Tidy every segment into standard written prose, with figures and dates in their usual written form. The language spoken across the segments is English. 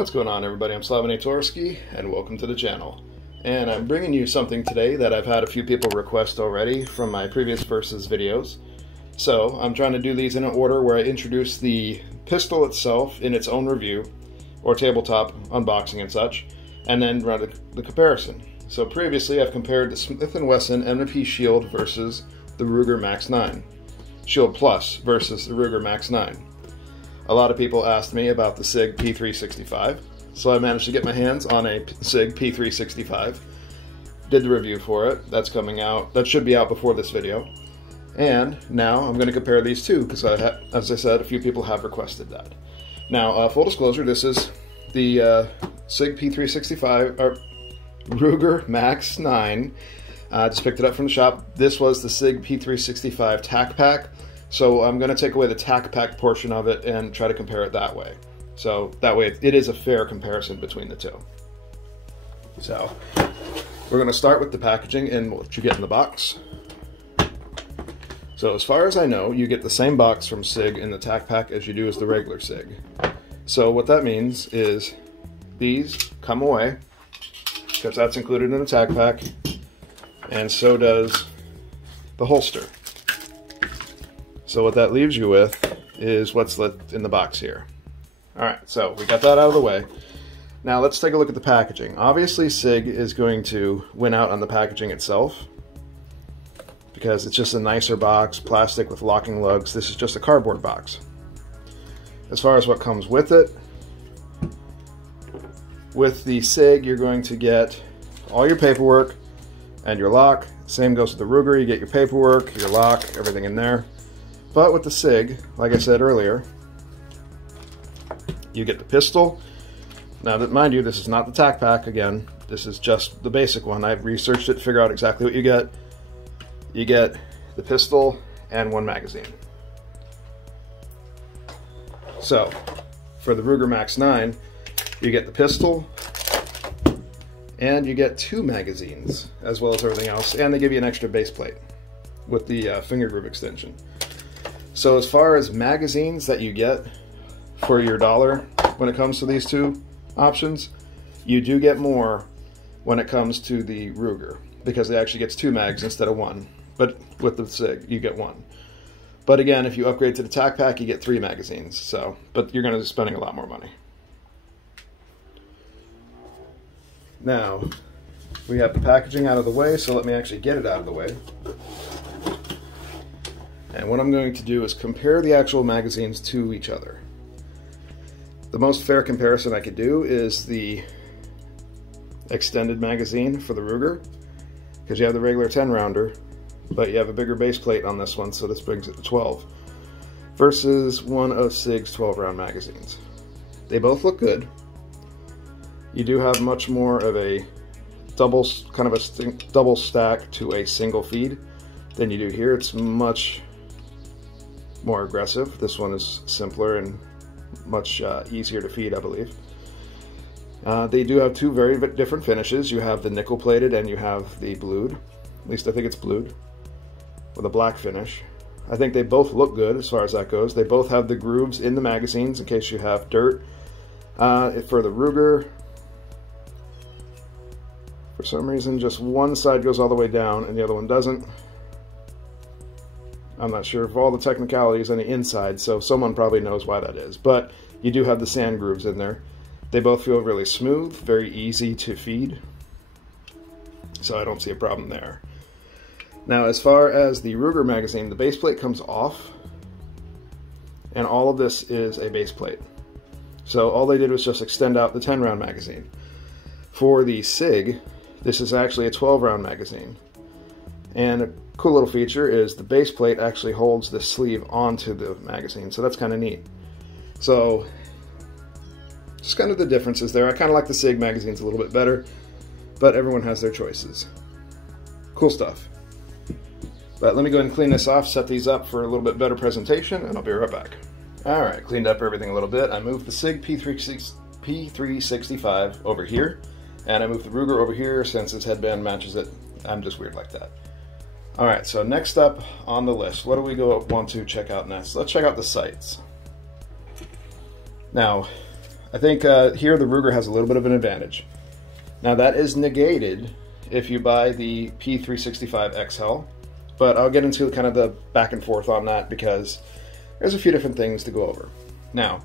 What's going on, everybody? I'm Slav-in-a-tor-ski and welcome to the channel. And I'm bringing you something today that I've had a few people request already from my previous versus videos. So I'm trying to do these in an order where I introduce the pistol itself in its own review or tabletop unboxing and such, and then run the comparison. So previously I've compared the Smith & Wesson M&P Shield versus the Ruger Max 9. Shield Plus versus the Ruger Max 9. A lot of people asked me about the Sig P365, so I managed to get my hands on a Sig P365. Did the review for it. That's coming out. That should be out before this video. And now I'm going to compare these two because, as I said, a few people have requested that. Now, full disclosure, this is the Sig P365 or Ruger Max 9. I just picked it up from the shop. This was the Sig P365 Tac Pack. So I'm going to take away the Tac Pack portion of it and try to compare it that way. So that way it is a fair comparison between the two. So we're going to start with the packaging and what you get in the box. So as far as I know, you get the same box from Sig in the Tac Pack as you do as the regular Sig. So what that means is these come away, because that's included in the Tac Pack, and so does the holster. So what that leaves you with is what's left in the box here. Alright, so we got that out of the way. Now let's take a look at the packaging. Obviously Sig is going to win out on the packaging itself because it's just a nicer box, plastic with locking lugs. This is just a cardboard box. As far as what comes with it, with the Sig you're going to get all your paperwork and your lock. Same goes with the Ruger. You get your paperwork, your lock, everything in there. But with the Sig, like I said earlier, you get the pistol. Now, mind you, this is not the Tac Pack again. This is just the basic one. I've researched it to figure out exactly what you get. You get the pistol and one magazine. So, for the Ruger Max 9, you get the pistol, and you get 2 magazines, as well as everything else, and they give you an extra base plate with the finger groove extension. So as far as magazines that you get for your $1 when it comes to these two options, you do get more when it comes to the Ruger, because it actually gets 2 mags instead of 1. But with the Sig, you get 1. But again, if you upgrade to the Tac Pack, you get 3 magazines. So, but you're going to be spending a lot more money. Now, we have the packaging out of the way, so let me actually get it out of the way. And what I'm going to do is compare the actual magazines to each other. The most fair comparison I could do is the extended magazine for the Ruger, because you have the regular 10-rounder, but you have a bigger base plate on this one, so this brings it to 12, versus one of Sig's 12-round magazines. They both look good. You do have much more of a double stack to a single feed than you do here. It's much more aggressive. This one is simpler and much easier to feed, I believe. They do have 2 very different finishes. You have the nickel plated and you have the blued. At least I think it's blued with a black finish. I think they both look good as far as that goes. They both have the grooves in the magazines in case you have dirt. For the Ruger, for some reason just one side goes all the way down and the other one doesn't. I'm not sure of all the technicalities on the inside, so someone probably knows why that is. But you do have the sand grooves in there. They both feel really smooth, very easy to feed. So I don't see a problem there. Now, as far as the Ruger magazine, the base plate comes off. And all of this is a base plate. So all they did was just extend out the 10-round magazine. For the Sig, this is actually a 12-round magazine. And a cool little feature is the base plate actually holds the sleeve onto the magazine, so that's kind of neat. So, just kind of the differences there. I kind of like the Sig magazines a little bit better, but everyone has their choices. Cool stuff. But let me go ahead and clean this off, set these up for a little bit better presentation, and I'll be right back. Alright, cleaned up everything a little bit. I moved the Sig P365 over here, and I moved the Ruger over here since its headband matches it. I'm just weird like that. Alright, so next up on the list, what do we want to check out next? Let's check out the sights. Now, I think here the Ruger has a little bit of an advantage. Now that is negated if you buy the P365 XL, but I'll get into kind of the back and forth on that because there's a few different things to go over. Now,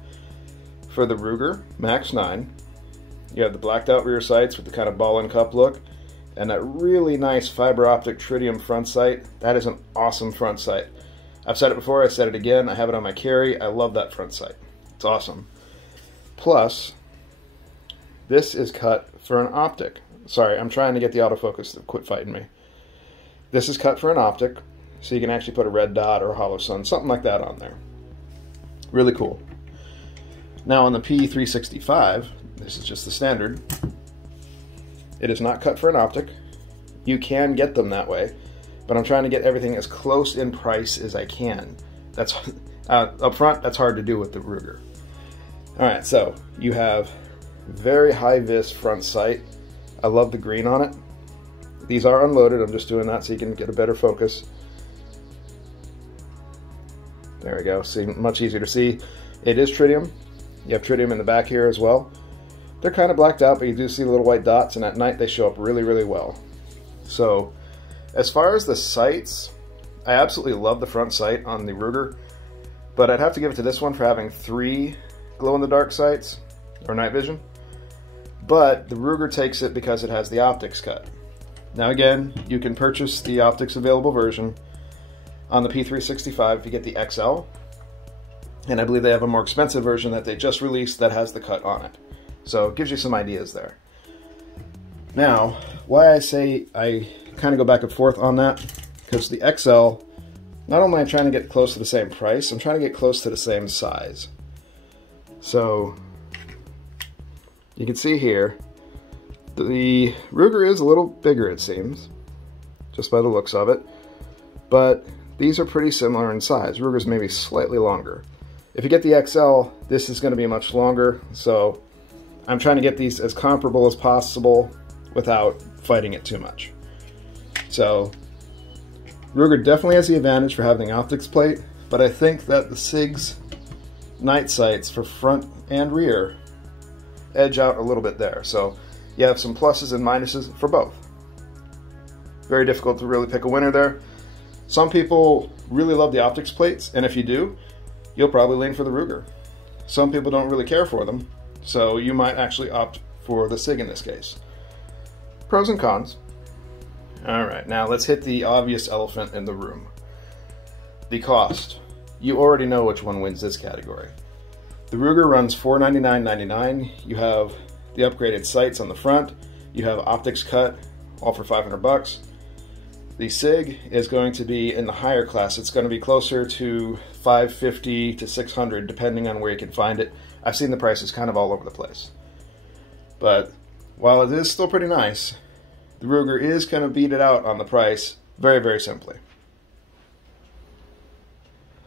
for the Ruger Max 9, you have the blacked out rear sights with the kind of ball and cup look, and that really nice fiber optic tritium front sight. That is an awesome front sight. I've said it before, I said it again, I have it on my carry. I love that front sight. It's awesome. Plus, this is cut for an optic. Sorry, I'm trying to get the autofocus to quit fighting me. This is cut for an optic, so you can actually put a red dot or a hollow sun, something like that on there. Really cool. Now on the P365, this is just the standard. It is not cut for an optic. You can get them that way, but I'm trying to get everything as close in price as I can. That's up front, that's hard to do with the Ruger. Alright, so you have very high-vis front sight. I love the green on it. These are unloaded, I'm just doing that so you can get a better focus. There we go, see, much easier to see. It is tritium. You have tritium in the back here as well. They're kind of blacked out, but you do see the little white dots, and at night they show up really, really well. So, as far as the sights, I absolutely love the front sight on the Ruger, but I'd have to give it to this one for having 3 glow-in-the-dark sights, or night vision. But the Ruger takes it because it has the optics cut. Now again, you can purchase the optics available version on the P365 if you get the XL, and I believe they have a more expensive version that they just released that has the cut on it. So it gives you some ideas there. Now, why I say I kind of go back and forth on that, because the XL, not only am I trying to get close to the same price, I'm trying to get close to the same size. So, you can see here, the Ruger is a little bigger it seems, just by the looks of it, but these are pretty similar in size. Ruger's maybe slightly longer. If you get the XL, this is going to be much longer, so I'm trying to get these as comparable as possible without fighting it too much. So, Ruger definitely has the advantage for having the optics plate, but I think that the Sig's night sights for front and rear edge out a little bit there. So, you have some pluses and minuses for both. Very difficult to really pick a winner there. Some people really love the optics plates, and if you do, you'll probably lean for the Ruger. Some people don't really care for them, so you might actually opt for the Sig in this case. Pros and cons. Alright, now let's hit the obvious elephant in the room. The cost. You already know which one wins this category. The Ruger runs $499.99. You have the upgraded sights on the front. You have optics cut, all for $500. The Sig is going to be in the higher class. It's going to be closer to $550 to $600 depending on where you can find it. I've seen the prices kind of all over the place. But while it is still pretty nice, the Ruger is going to beat it out on the price very, very simply.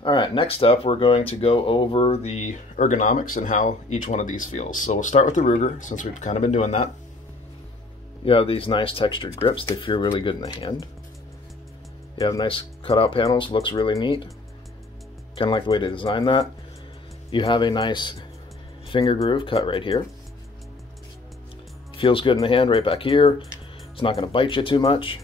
Alright, next up we're going to go over the ergonomics and how each one of these feels. So we'll start with the Ruger, since we've kind of been doing that. You have these nice textured grips. They feel really good in the hand. You have nice cutout panels, looks really neat. Kind of like the way they designed that. You have a nice finger groove cut right here. Feels good in the hand right back here. It's not going to bite you too much.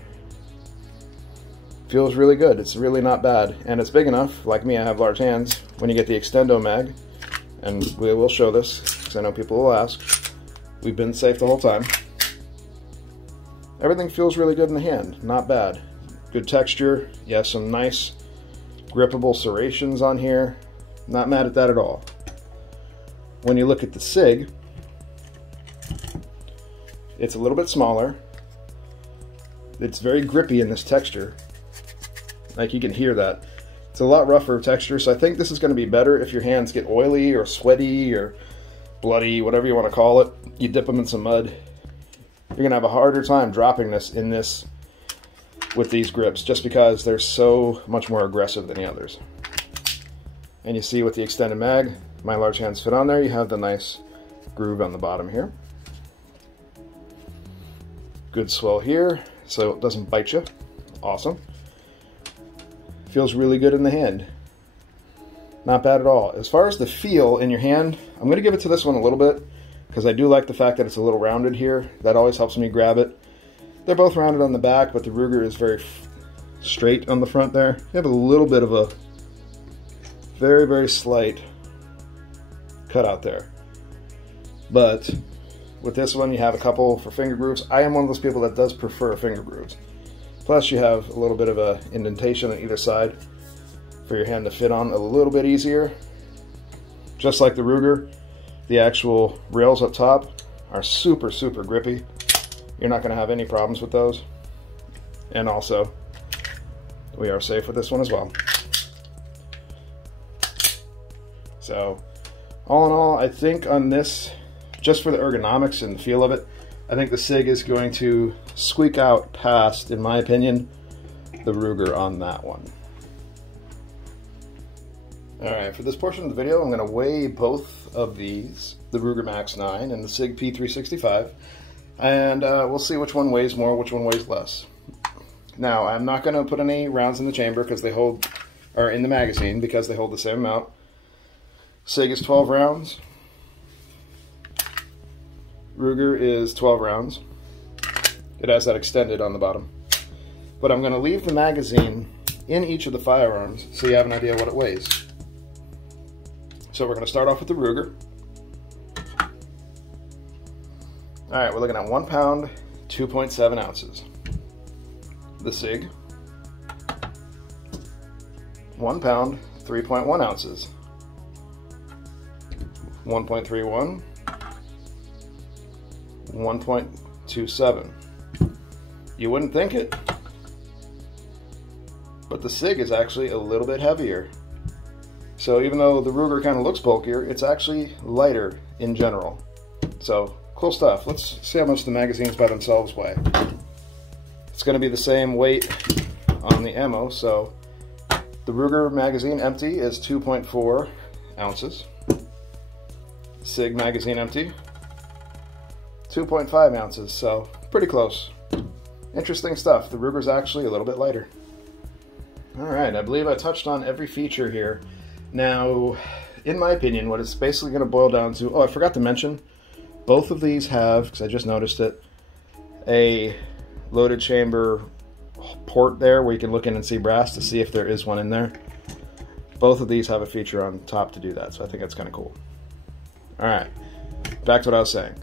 Feels really good. It's really not bad. And it's big enough, like me, I have large hands, when you get the extendo mag, and we will show this, because I know people will ask. We've been safe the whole time. Everything feels really good in the hand. Not bad. Good texture. You have some nice grippable serrations on here. Not mad at that at all. When you look at the Sig, it's a little bit smaller. It's very grippy in this texture. Like, you can hear that. It's a lot rougher texture, so I think this is going to be better if your hands get oily or sweaty or bloody, whatever you want to call it. You dip them in some mud. You're going to have a harder time dropping this in this with these grips, just because they're so much more aggressive than the others. And you see with the extended mag, my large hands fit on there. You have the nice groove on the bottom here. Good swell here, so it doesn't bite you. Awesome. Feels really good in the hand. Not bad at all. As far as the feel in your hand, I'm going to give it to this one a little bit because I do like the fact that it's a little rounded here. That always helps me grab it. They're both rounded on the back, but the Ruger is very straight on the front there. You have a little bit of a very, very slight cutout there. But with this one, you have a couple for finger grooves. I am one of those people that does prefer finger grooves. Plus, you have a little bit of a indentation on either side for your hand to fit on a little bit easier. Just like the Ruger, the actual rails up top are super, super grippy. You're not going to have any problems with those. And also, we are safe with this one as well. So, all in all, I think on this, just for the ergonomics and the feel of it, I think the Sig is going to squeak out past, in my opinion, the Ruger on that one. Alright, for this portion of the video, I'm going to weigh both of these, the Ruger Max 9 and the Sig P365, and we'll see which one weighs more, which one weighs less. Now, I'm not going to put any rounds in the chamber because they hold, or in the magazine, because they hold the same amount. Sig is 12 rounds. Ruger is 12 rounds. It has that extended on the bottom. But I'm going to leave the magazine in each of the firearms so you have an idea what it weighs. So we're going to start off with the Ruger. Alright, we're looking at 1 pound, 2.7 ounces. The Sig, 1 pound, 3.1 ounces. 1.31, 1.27. You wouldn't think it, but the Sig is actually a little bit heavier. So even though the Ruger kind of looks bulkier, it's actually lighter in general. So cool stuff. Let's see how much the magazines by themselves weigh. It's going to be the same weight on the ammo, so the Ruger magazine empty is 2.4 ounces. Sig magazine empty, 2.5 ounces, so pretty close. Interesting stuff. The Ruger's actually a little bit lighter. Alright, I believe I touched on every feature here. Now, in my opinion, what it's basically going to boil down to, oh, I forgot to mention, both of these have, because I just noticed it, a loaded chamber port there where you can look in and see brass to see if there is one in there. Both of these have a feature on top to do that, so I think that's kind of cool. Alright, back to what I was saying.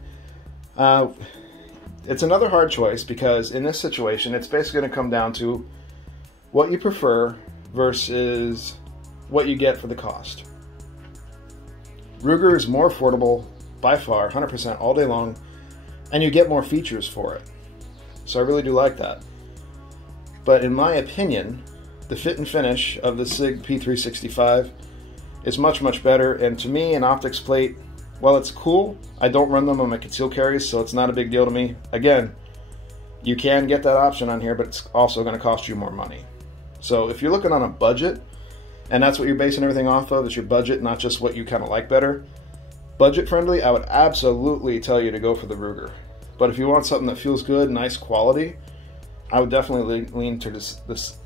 It's another hard choice because in this situation it's basically going to come down to what you prefer versus what you get for the cost. Ruger is more affordable by far, 100% all day long, and you get more features for it. So I really do like that. But in my opinion, the fit and finish of the Sig P365 is much, much better, and to me an optics plate, while it's cool, I don't run them on my concealed carries, so it's not a big deal to me. Again, you can get that option on here, but it's also going to cost you more money. So if you're looking on a budget, and that's what you're basing everything off of, is your budget, not just what you kind of like better, budget friendly, I would absolutely tell you to go for the Ruger. But if you want something that feels good, nice quality, I would definitely lean to this.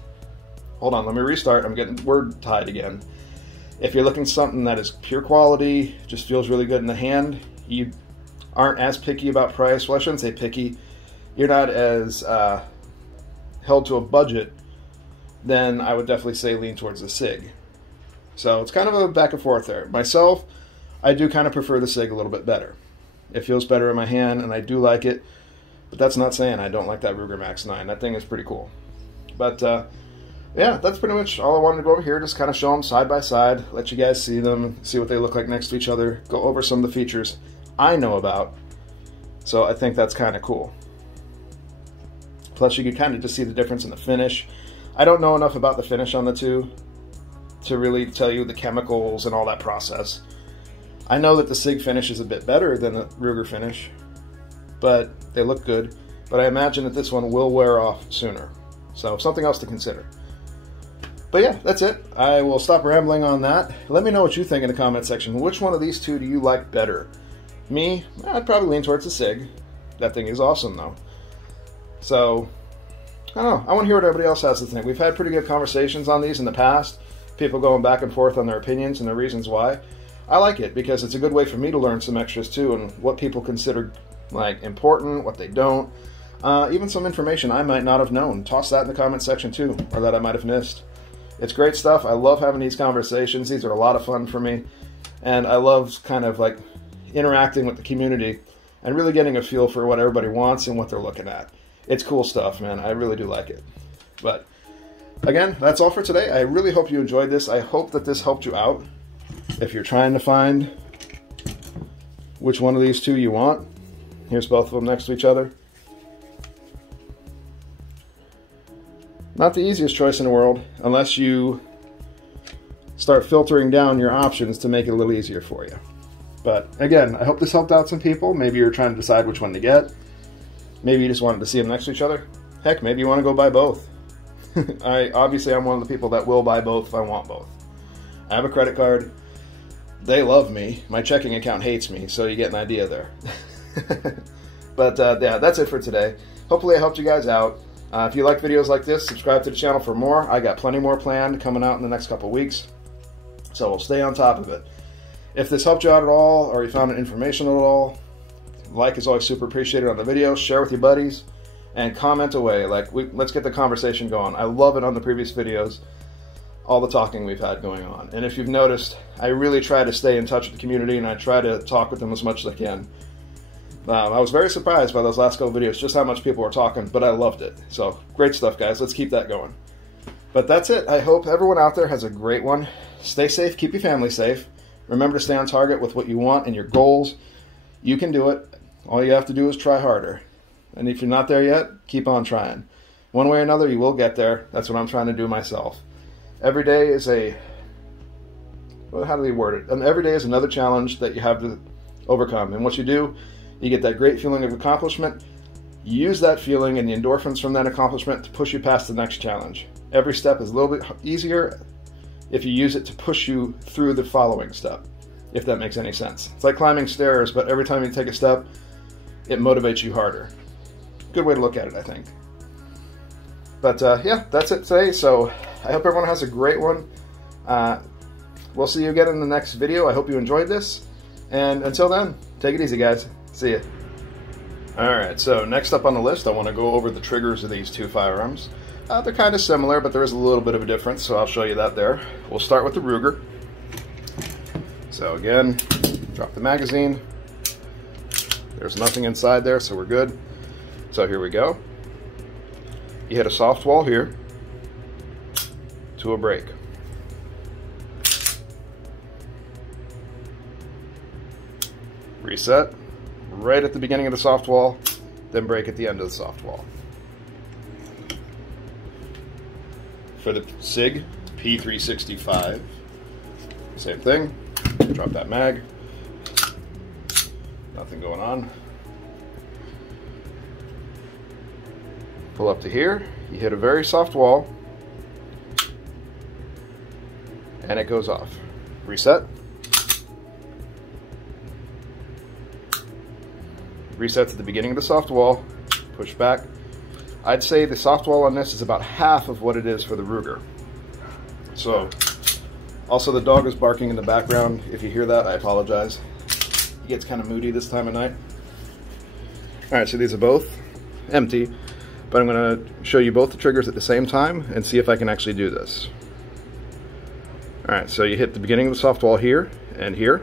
Hold on, let me restart. I'm getting word tied again. If you're looking for something that is pure quality, just feels really good in the hand, you aren't as picky about price. Well, I shouldn't say picky. You're not as held to a budget, then I would definitely say lean towards the Sig. So it's kind of a back and forth there. Myself, I do kind of prefer the Sig a little bit better. It feels better in my hand, and I do like it, but that's not saying I don't like that Ruger Max 9. That thing is pretty cool. But yeah, that's pretty much all I wanted to go over here. Just kind of show them side by side, let you guys see them, see what they look like next to each other, go over some of the features I know about. So I think that's kind of cool. Plus you can kind of just see the difference in the finish. I don't know enough about the finish on the two to really tell you the chemicals and all that process. I know that the Sig finish is a bit better than the Ruger finish, but they look good. But I imagine that this one will wear off sooner. So something else to consider. But yeah, that's it. I will stop rambling on that. Let me know what you think in the comment section. Which one of these two do you like better? Me, I'd probably lean towards the Sig. That thing is awesome though. So, I don't know. I want to hear what everybody else has to think. We've had pretty good conversations on these in the past. People going back and forth on their opinions and the reasons why. I like it because it's a good way for me to learn some extras too, and what people consider like important, what they don't. Even some information I might not have known. Toss that in the comment section too, or that I might have missed. It's great stuff. I love having these conversations. These are a lot of fun for me. And I love kind of like interacting with the community and really getting a feel for what everybody wants and what they're looking at. It's cool stuff, man. I really do like it. But again, that's all for today. I really hope you enjoyed this. I hope that this helped you out. If you're trying to find which one of these two you want, here's both of them next to each other. Not the easiest choice in the world, unless you start filtering down your options to make it a little easier for you. But again, I hope this helped out some people. Maybe you're trying to decide which one to get. Maybe you just wanted to see them next to each other. Heck, maybe you want to go buy both. Obviously, I'm one of the people that will buy both if I want both. I have a credit card. They love me. My checking account hates me, so you get an idea there. But yeah, that's it for today. Hopefully I helped you guys out. If you like videos like this, subscribe to the channel for more. I got plenty more planned coming out in the next couple weeks, so we'll stay on top of it. If this helped you out at all, or you found it informational at all, like is always super appreciated on the video. Share with your buddies, and comment away. Like, let's get the conversation going. I love it on the previous videos, all the talking we've had going on. And if you've noticed, I really try to stay in touch with the community, and I try to talk with them as much as I can. I was very surprised by those last couple videos, just how much people were talking, but I loved it. So, great stuff, guys. Let's keep that going. But that's it. I hope everyone out there has a great one. Stay safe. Keep your family safe. Remember to stay on target with what you want and your goals. You can do it. All you have to do is try harder. And if you're not there yet, keep on trying. One way or another, you will get there. That's what I'm trying to do myself. Every day is a... Well, how do they word it? And every day is another challenge that you have to overcome. And what you do, you get that great feeling of accomplishment. You use that feeling and the endorphins from that accomplishment to push you past the next challenge. Every step is a little bit easier if you use it to push you through the following step, if that makes any sense. It's like climbing stairs, but every time you take a step, it motivates you harder. Good way to look at it, I think. But yeah, that's it today. So I hope everyone has a great one. We'll see you again in the next video. I hope you enjoyed this. And until then, take it easy, guys. See ya. Alright, so next up on the list, I want to go over the triggers of these two firearms. They're kind of similar, but there is a little bit of a difference, so I'll show you that there. We'll start with the Ruger. So again, drop the magazine. There's nothing inside there, so we're good. So here we go. You hit a soft wall here to a break. Reset right at the beginning of the soft wall, then break at the end of the soft wall. For the Sig P365, same thing. Drop that mag. Nothing going on. Pull up to here. You hit a very soft wall, and it goes off. Reset. Resets at the beginning of the soft wall. Push back. I'd say the soft wall on this is about half of what it is for the Ruger. So, also the dog is barking in the background. If you hear that, I apologize. It gets kind of moody this time of night. Alright, so these are both empty, but I'm going to show you both the triggers at the same time and see if I can actually do this. Alright, so you hit the beginning of the soft wall here and here.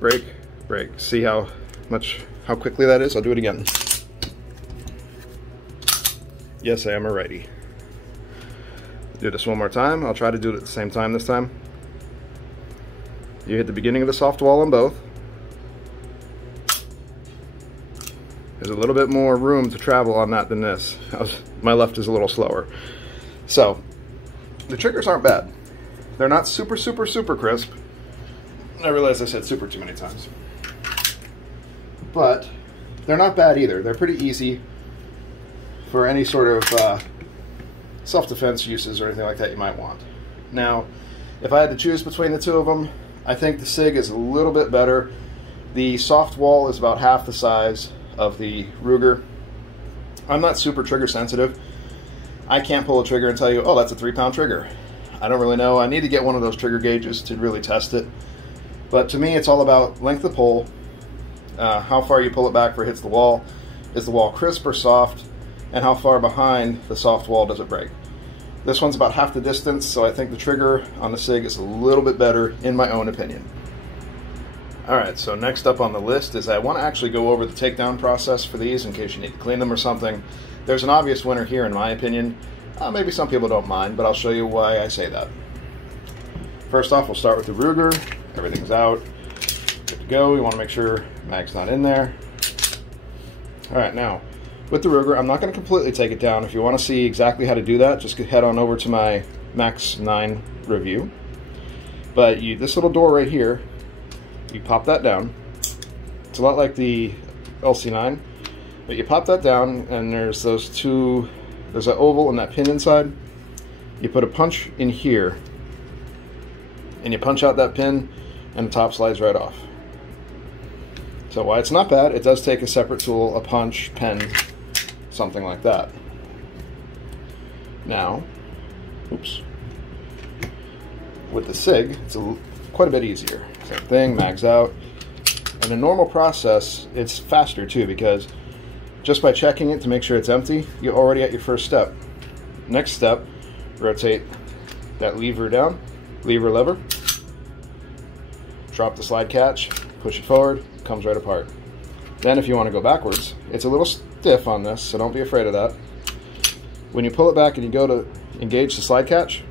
Break, break. See how quickly that is? I'll do it again. Yes, I am a righty. Do this one more time. I'll try to do it at the same time this time. You hit the beginning of the soft wall on both. There's a little bit more room to travel on that than this. My left is a little slower. So, the triggers aren't bad. They're not super, super, super crisp. I realize I said super too many times. But they're not bad either. They're pretty easy for any sort of self-defense uses or anything like that you might want. Now, if I had to choose between the two of them, I think the Sig is a little bit better. The soft wall is about half the size of the Ruger. I'm not super trigger sensitive. I can't pull a trigger and tell you, oh, that's a 3-pound trigger. I don't really know. I need to get one of those trigger gauges to really test it. But to me, it's all about length of pull, how far you pull it back before it hits the wall. Is the wall crisp or soft? And how far behind the soft wall does it break? This one's about half the distance, so I think the trigger on the Sig is a little bit better, in my own opinion. Alright, so next up on the list is I want to actually go over the takedown process for these in case you need to clean them or something. There's an obvious winner here in my opinion. Maybe some people don't mind, but I'll show you why I say that. First off, we'll start with the Ruger. Everything's out. Good to go. We want to make sure mag's not in there. Alright, now, with the Ruger, I'm not going to completely take it down. If you want to see exactly how to do that, just head on over to my Max 9 review. But this little door right here, you pop that down. It's a lot like the LC9, but you pop that down, and there's those two, there's that oval and that pin inside. You put a punch in here, and you punch out that pin, and the top slides right off. So while it's not bad, it does take a separate tool, a punch, pen, something like that. Now, oops, with the Sig, it's quite a bit easier. Same thing, mag's out. And a normal process, it's faster too, because just by checking it to make sure it's empty, you're already at your first step. Next step, rotate that lever down, lever, drop the slide catch, push it forward, comes right apart. Then if you want to go backwards, it's a little stiff on this, so don't be afraid of that. When you pull it back and you go to engage the slide catch,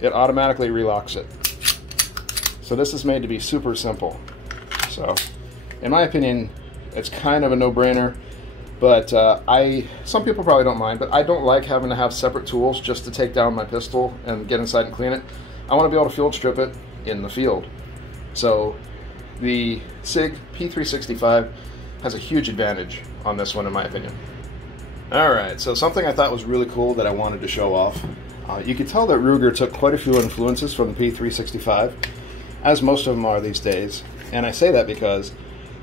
it automatically relocks it. So this is made to be super simple. So in my opinion, it's kind of a no-brainer, but some people probably don't mind, but I don't like having to have separate tools just to take down my pistol and get inside and clean it. I want to be able to field strip it in the field. So the Sig P365 has a huge advantage on this one, in my opinion. Alright, so something I thought was really cool that I wanted to show off. You could tell that Ruger took quite a few influences from the P365, as most of them are these days. And I say that because,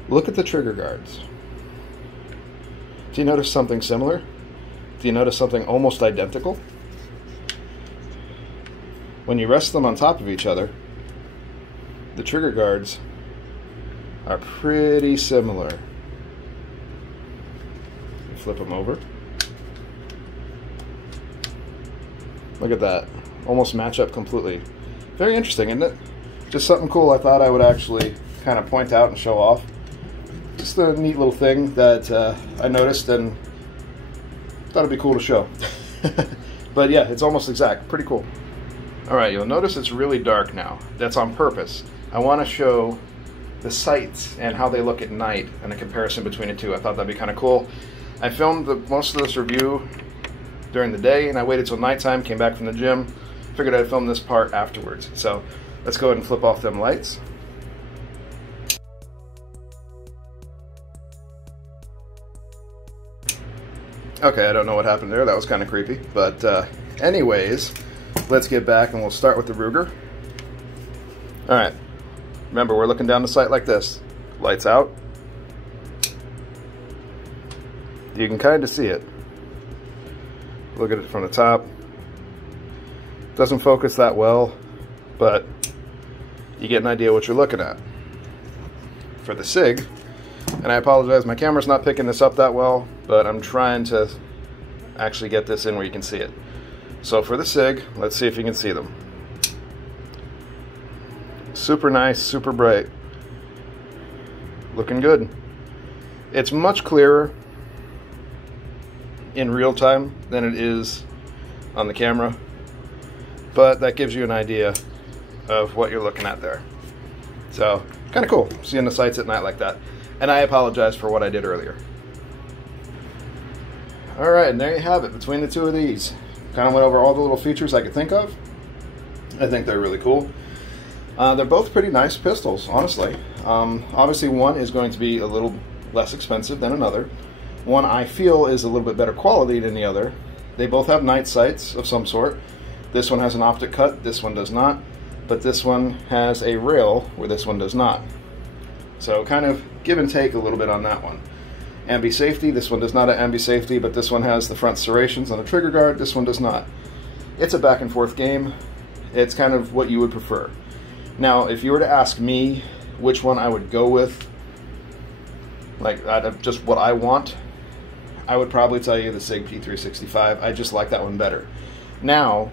look at the trigger guards. Do you notice something similar? Do you notice something almost identical? When you rest them on top of each other, the trigger guards are pretty similar. Flip them over. Look at that. Almost match up completely. Very interesting, isn't it? Just something cool I thought I would actually kind of point out and show off. Just a neat little thing that I noticed and thought it'd be cool to show. But yeah, it's almost exact. Pretty cool. Alright, you'll notice it's really dark now. That's on purpose. I want to show the sights and how they look at night and the comparison between the two. I thought that'd be kind of cool. I filmed most of this review during the day, and I waited till nighttime, came back from the gym, figured I'd film this part afterwards. So let's go ahead and flip off them lights. Okay, I don't know what happened there. That was kind of creepy. But anyways, let's get back and we'll start with the Ruger. Alright, remember we're looking down the sight like this. Lights out. You can kind of see it. Look at it from the top. Doesn't focus that well, but you get an idea what you're looking at. For the Sig, and I apologize, my camera's not picking this up that well, but I'm trying to actually get this in where you can see it. So for the Sig, let's see if you can see them. Super nice, super bright. Looking good. It's much clearer in real time than it is on the camera, but that gives you an idea of what you're looking at there. So kind of cool seeing the sights at night like that, and I apologize for what I did earlier. Alright, and there you have it. Between the two of these, kind of went over all the little features I could think of. I think they're really cool. They're both pretty nice pistols, honestly. Obviously one is going to be a little less expensive than another. One I feel is a little bit better quality than the other. They both have night sights of some sort. This one has an optic cut, this one does not. But this one has a rail where this one does not. So kind of give and take a little bit on that one. Ambi safety, this one does not have ambi safety, but this one has the front serrations on the trigger guard, this one does not. it's a back and forth game. It's kind of what you would prefer. Now, if you were to ask me which one I would go with, like out of just what I want, I would probably tell you the Sig P365. I just like that one better. Now,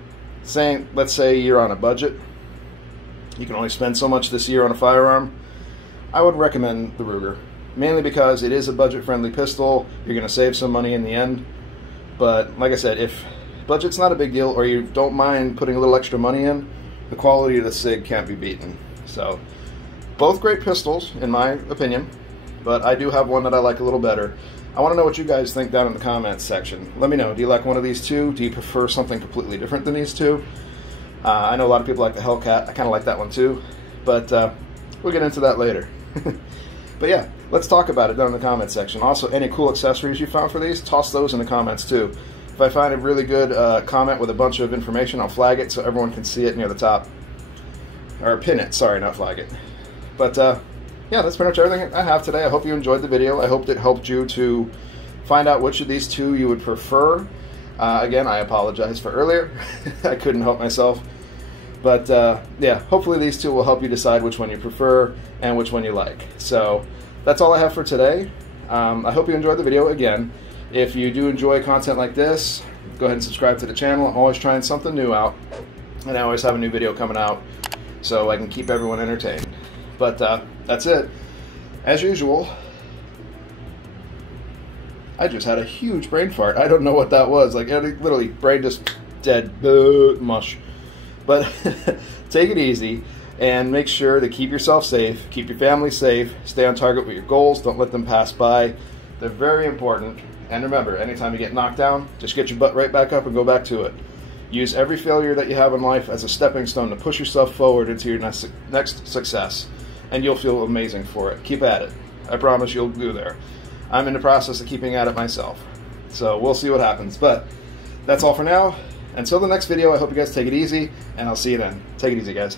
let's say you're on a budget, you can only spend so much this year on a firearm, I would recommend the Ruger, mainly because it is a budget-friendly pistol. You're going to save some money in the end, but like I said, if budget's not a big deal or you don't mind putting a little extra money in, the quality of the Sig can't be beaten. So, both great pistols, in my opinion, but I do have one that I like a little better. I want to know what you guys think down in the comments section. Let me know. Do you like one of these two? Do you prefer something completely different than these two? I know a lot of people like the Hellcat. I kind of like that one too, but we'll get into that later. But yeah, let's talk about it down in the comments section. Also, any cool accessories you found for these, toss those in the comments too. If I find a really good comment with a bunch of information, I'll flag it so everyone can see it near the top. Or pin it, sorry, not flag it. But yeah, that's pretty much everything I have today. I hope you enjoyed the video. I hope it helped you to find out which of these two you would prefer. Again, I apologize for earlier. I couldn't help myself. But yeah, hopefully these two will help you decide which one you prefer and which one you like. So that's all I have for today. I hope you enjoyed the video. Again, if you do enjoy content like this, go ahead and subscribe to the channel. I'm always trying something new out, and I always have a new video coming out so I can keep everyone entertained. But that's it. As usual, I just had a huge brain fart. I don't know what that was. Like, literally, brain just dead. Mush. But take it easy and make sure to keep yourself safe, keep your family safe, stay on target with your goals, don't let them pass by. They're very important. And remember, anytime you get knocked down, just get your butt right back up and go back to it. Use every failure that you have in life as a stepping stone to push yourself forward into your next success. And you'll feel amazing for it. Keep at it. I promise you'll do there. I'm in the process of keeping at it myself. So we'll see what happens. But that's all for now. Until the next video, I hope you guys take it easy, and I'll see you then. Take it easy, guys.